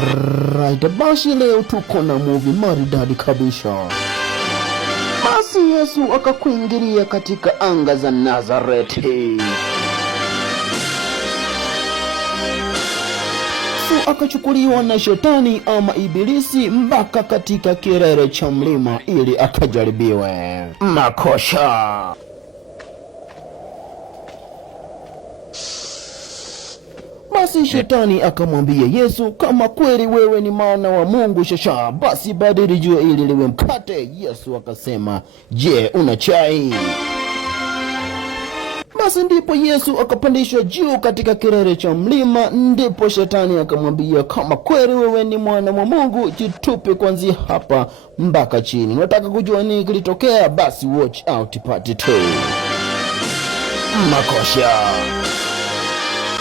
Right, basi leo tuko na movie maridadi kabisa. Basi Yesu akakuingilia katika anga za Nazareti. Yesu akachukuliwa na shetani ama ibilisi mpaka katika kilele cha mlima ili akajaribiwe. Makosha. Basi shetani akamwambia Yesu, kama kweli wewe ni mwana wa Mungu shasha, basi badili jiwe ili liwe mkate. Yesu akasema, je, una chai? Basi ndipo Yesu akapandishwa juu katika kilele cha mlima. Ndipo shetani akamwambia, kama kweli wewe ni mwana wa Mungu, jitupe kuanzia hapa mpaka chini. Unataka kujua nini kilitokea? Basi watch out part 2. Makosha.